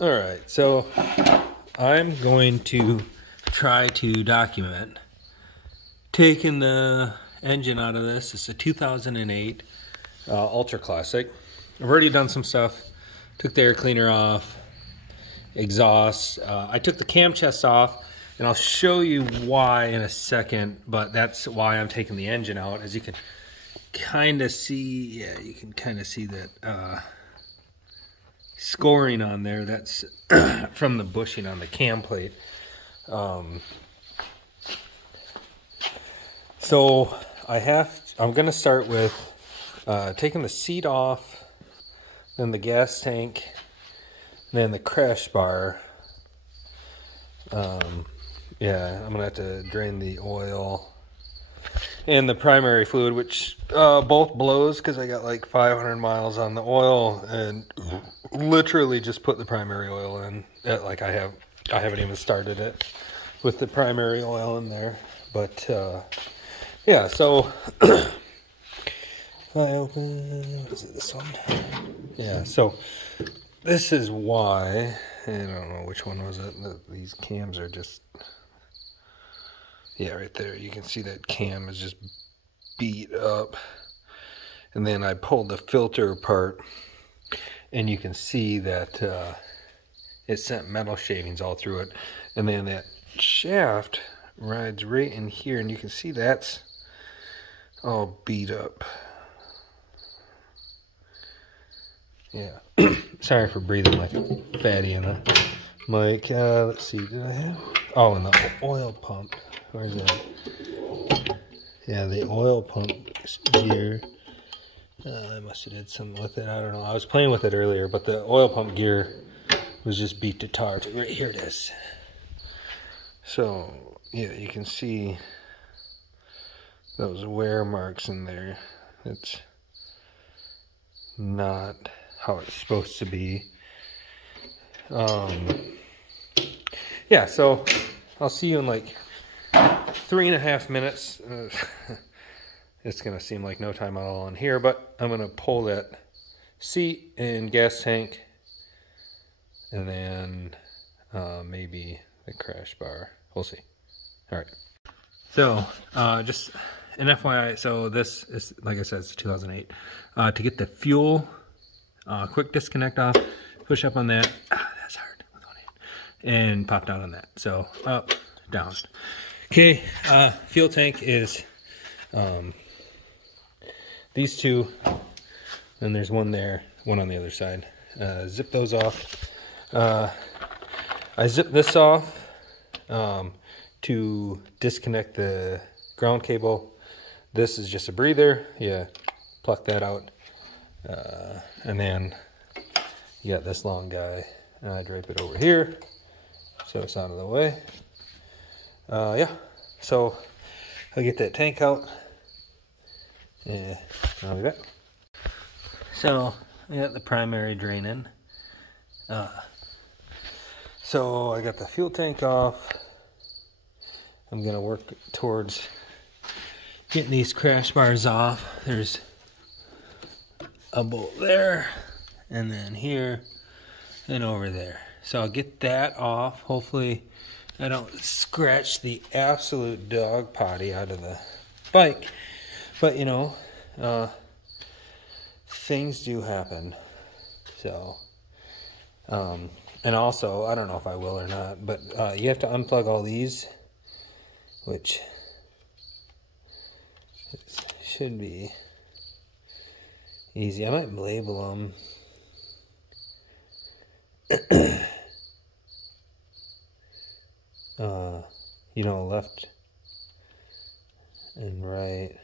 All right, so I'm going to try to document taking the engine out of this. It's a 2008 Ultra Classic. I've already done some stuff. Took the air cleaner off, exhaust. I took the cam chest off, and I'll show you why in a second, but that's why I'm taking the engine out. As you can kind of see, yeah, you can kind of see that scoring on there. That's from the bushing on the cam plate. So I'm gonna start with taking the seat off, then the gas tank, then the crash bar. Yeah, I'm gonna have to drain the oil and the primary fluid, which both blows because I got like 500 miles on the oil, and literally just put the primary oil in. Like I haven't even started it with the primary oil in there. But yeah, so if I open, what is it, this one? Yeah, so this is why, I don't know which one was it. These cams are just, yeah, right there. You can see that cam is just beat up. And then I pulled the filter apart, and you can see that it sent metal shavings all through it. And then that shaft rides right in here, and you can see that's all beat up. Yeah. Sorry for breathing like a fatty in the mic. Let's see, did I have? Oh, and the oil pump. Where's that? Yeah, the oil pump gear. I must have did something with it. I don't know. I was playing with it earlier, but the oil pump gear was just beat to tar. Right here it is. So, yeah, you can see those wear marks in there. It's not how it's supposed to be. Yeah, so I'll see you in like 3.5 minutes. It's gonna seem like no time at all in here, but I'm gonna pull that seat and gas tank, and then maybe the crash bar. We'll see. All right. So just an FYI, so this is, like I said, it's 2008. To get the fuel quick disconnect off, push up on that. That's hard with one hand, and pop down on that. So up, down. Okay, fuel tank is these two, and there's one there, one on the other side. Zip those off. I zip this off to disconnect the ground cable. This is just a breather. Yeah, pluck that out. And then you got this long guy. I drape it over here so it's out of the way. Yeah, so I'll get that tank out. Yeah, I'll be back. So I got the primary draining. So I got the fuel tank off. I'm gonna work towards getting these crash bars off. There's a bolt there, and then here, and over there. So I'll get that off. Hopefully I don't scratch the absolute dog potty out of the bike. But you know, things do happen. So, and also, I don't know if I will or not, but you have to unplug all these, which should be easy. I might label them. You know, left and right,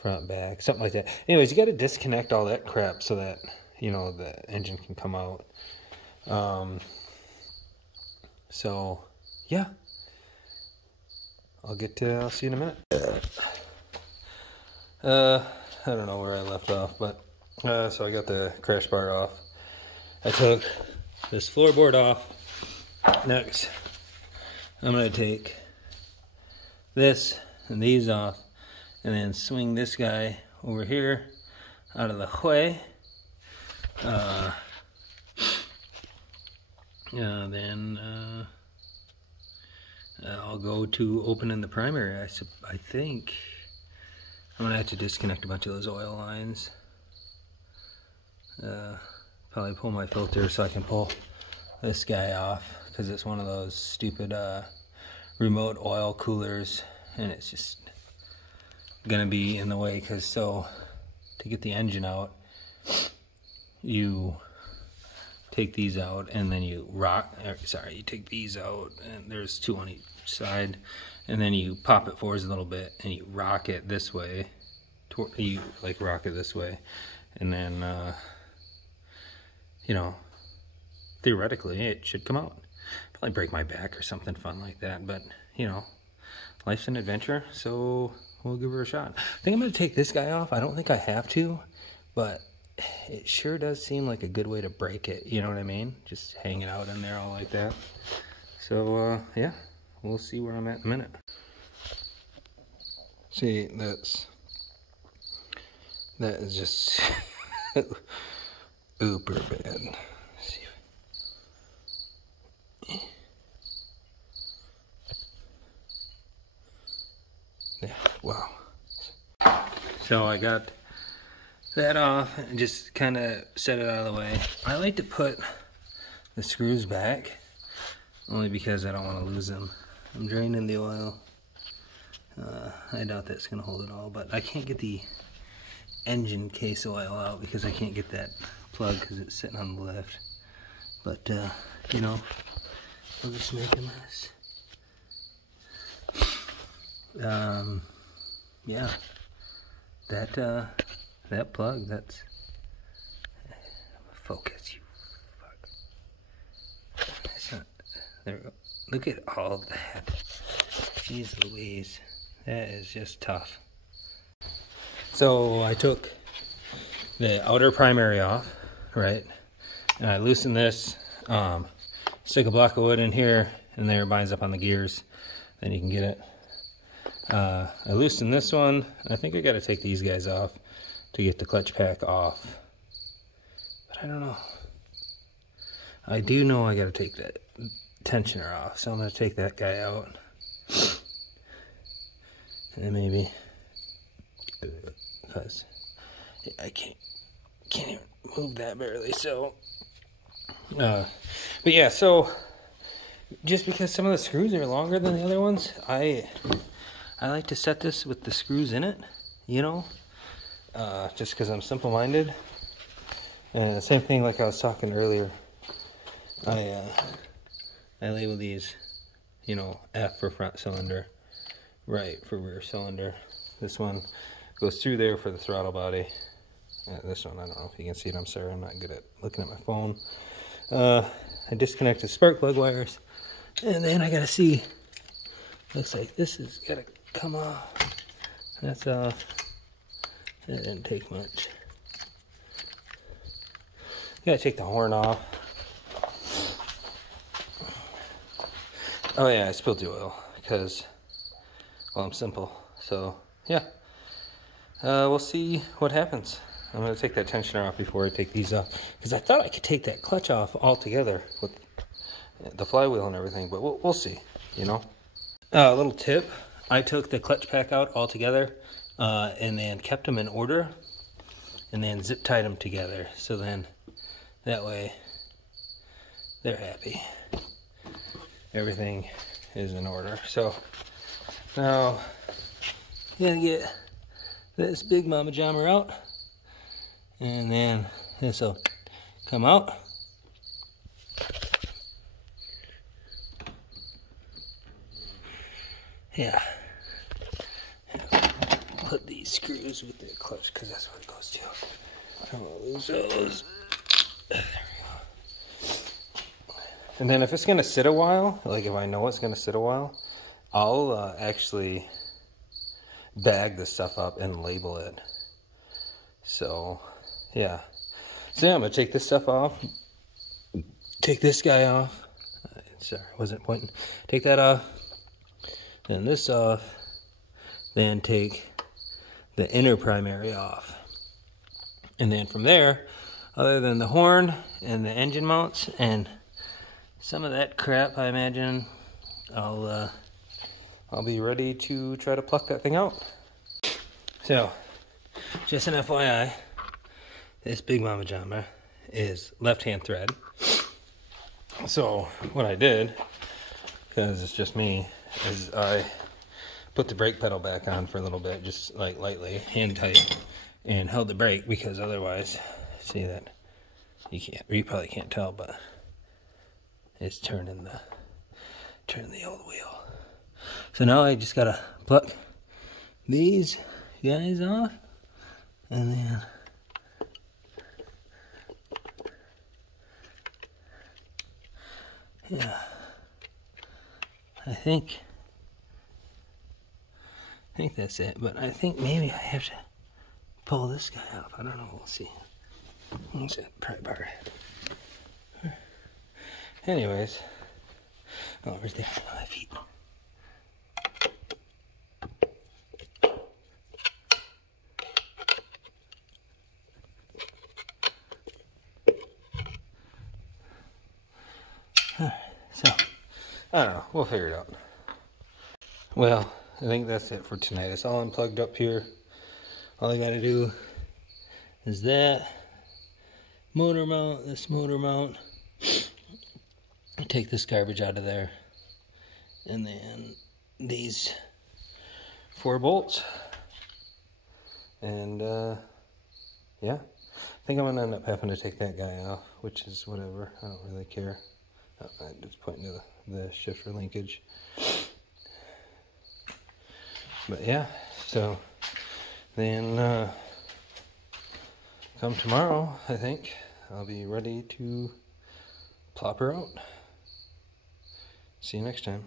front, back, something like that. Anyways, you got to disconnect all that crap so that, you know, the engine can come out. So yeah, I'll see you in a minute. I don't know where I left off, but so I got the crash bar off. I took this floorboard off. Next, I'm going to take this and these off, and then swing this guy over here out of the way. then I'll go to opening the primary. I think I'm gonna have to disconnect a bunch of those oil lines. Probably pull my filter so I can pull this guy off, because it's one of those stupid remote oil coolers, and it's just gonna be in the way. Because so to get the engine out, you take these out and then you you take these out, and there's two on each side, and then you pop it forwards a little bit and you rock it this way, you like rock it this way, and then you know, theoretically it should come out. Probably break my back or something fun like that, but you know, life's an adventure, so we'll give her a shot. I think I'm gonna take this guy off. I don't think I have to, but it sure does seem like a good way to break it, you know what I mean? Just hang it out in there all like that. So yeah, we'll see where I'm at in a minute. See, that is just uber bad. Let's see. Yeah, wow. So I got that off and just kind of set it out of the way. I like to put the screws back only because I don't want to lose them. I'm draining the oil. I doubt that's gonna hold it all, but I can't get the engine case oil out because I can't get that plug because it's sitting on the left. But you know, I'll just make a mess. Yeah, that plug, that's focus, you fuck. That's not, there we go. Look at all of that. Jeez Louise, that is just tough. So I took the outer primary off, right? And I loosened this, stick a block of wood in here, and there it binds up on the gears. Then you can get it. I loosened this one. I think I got to take these guys off to get the clutch pack off. But I don't know. I do know I got to take that tensioner off, so I'm going to take that guy out. And maybe, because I can't even move that barely. So, but yeah. So just because some of the screws are longer than the other ones, I like to set this with the screws in it, you know, just because I'm simple-minded. And same thing like I was talking earlier. I label these, you know, F for front cylinder, right for rear cylinder. This one goes through there for the throttle body. This one, I don't know if you can see it. I'm sorry, I'm not good at looking at my phone. I disconnected spark plug wires, and then I gotta see. Looks like this is gotta come off. That's off. That didn't take much. Gotta take the horn off. Oh yeah, I spilled the oil because, well, I'm simple. So yeah, we'll see what happens. I'm gonna take that tensioner off before I take these off, because I thought I could take that clutch off altogether with the flywheel and everything, but we'll see, you know. A little tip, I took the clutch pack out altogether and then kept them in order and then zip tied them together, so then that way they're happy. Everything is in order. So now I'm gonna get this big mama jammer out, and then this will come out. Yeah. Put these screws with the clutch, because that's what it goes to. I don't want to lose those. There we go. And then if it's going to sit a while, like if I know it's going to sit a while, I'll actually bag this stuff up and label it. So, yeah. So yeah, I'm going to take this stuff off. Take this guy off. Sorry, I wasn't pointing. Take that off. Then this off. Then take the inner primary off. And then from there, other than the horn and the engine mounts and some of that crap, I imagine, I'll be ready to try to pluck that thing out. So, just an FYI, this Big Mama Jama is left-hand thread. So, what I did, because it's just me, is I put the brake pedal back on for a little bit, just like lightly, hand tight, and held the brake, because otherwise, see that, you probably can't tell, but it's turning the old wheel. So now I just gotta pluck these guys off, and then yeah, I think that's it. But I think maybe I have to pull this guy up. I don't know. We'll see. What's that pry bar? Anyways, oh, where's the my feet? So, I don't know. We'll figure it out. Well, I think that's it for tonight. It's all unplugged up here. All I gotta do is that motor mount, this motor mount. Take this garbage out of there. And then these 4 bolts. And, yeah. I think I'm gonna end up having to take that guy off, which is whatever. I don't really care. I'm just pointing to the shifter linkage. But yeah, so then come tomorrow, I think, I'll be ready to plop her out. See you next time.